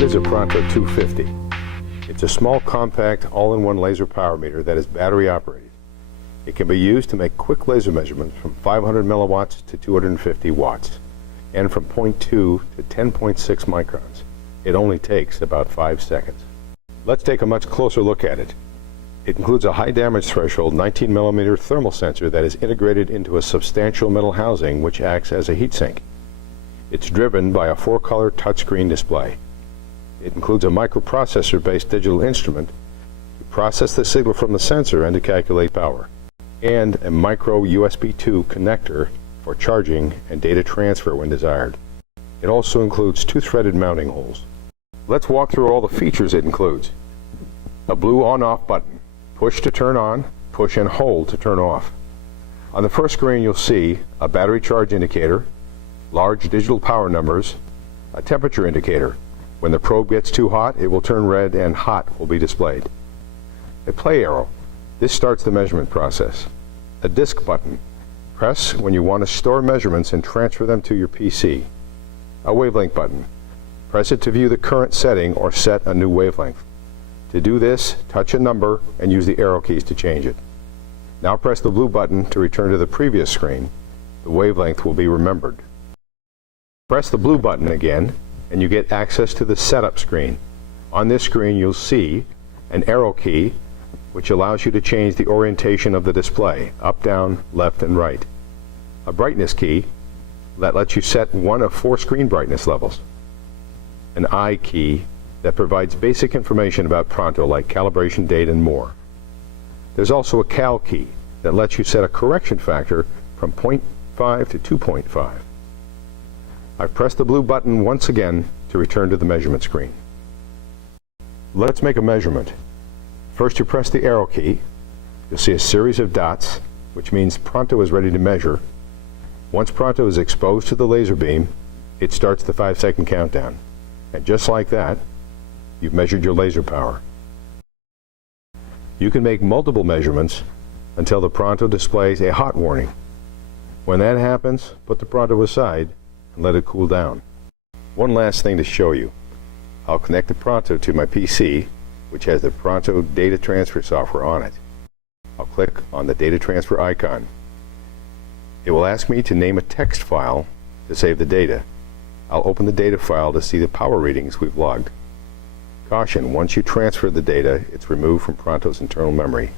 What is a Pronto-250? It's a small, compact, all-in-one laser power meter that is battery operated. It can be used to make quick laser measurements from 500 milliwatts to 250 watts, and from 0.2 to 10.6 microns. It only takes about 5 seconds. Let's take a much closer look at it. It includes a high damage threshold 19 millimeter thermal sensor that is integrated into a substantial metal housing which acts as a heatsink. It's driven by a 4-color touchscreen display. It includes a microprocessor-based digital instrument to process the signal from the sensor and to calculate power, and a micro USB 2 connector for charging and data transfer when desired. It also includes 2 threaded mounting holes. Let's walk through all the features it includes. A blue on-off button. Push to turn on, push and hold to turn off. On the first screen you'll see a battery charge indicator, large digital power numbers, a temperature indicator. When the probe gets too hot, it will turn red and hot will be displayed. A play arrow. This starts the measurement process. A disk button. Press when you want to store measurements and transfer them to your PC. A wavelength button. Press it to view the current setting or set a new wavelength. To do this, touch a number and use the arrow keys to change it. Now press the blue button to return to the previous screen. The wavelength will be remembered. Press the blue button again and you get access to the setup screen. On this screen you'll see an arrow key which allows you to change the orientation of the display, up, down, left, and right. A brightness key that lets you set one of 4 screen brightness levels. An I key that provides basic information about Pronto like calibration date and more. There's also a cal key that lets you set a correction factor from 0.5 to 2.5. I've pressed the blue button once again to return to the measurement screen. Let's make a measurement. First you press the arrow key. You'll see a series of dots, which means Pronto is ready to measure. Once Pronto is exposed to the laser beam, it starts the 5-second countdown. And just like that, you've measured your laser power. You can make multiple measurements until the Pronto displays a hot warning. When that happens, put the Pronto aside and let it cool down. One last thing to show you. I'll connect the Pronto to my PC, which has the Pronto data transfer software on it. I'll click on the data transfer icon. It will ask me to name a text file to save the data. I'll open the data file to see the power readings we've logged. Caution, once you transfer the data, it's removed from Pronto's internal memory.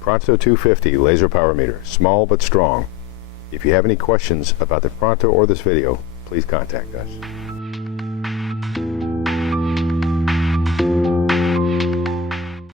Pronto-250 laser power meter, small but strong. If you have any questions about the Pronto or this video, please contact us.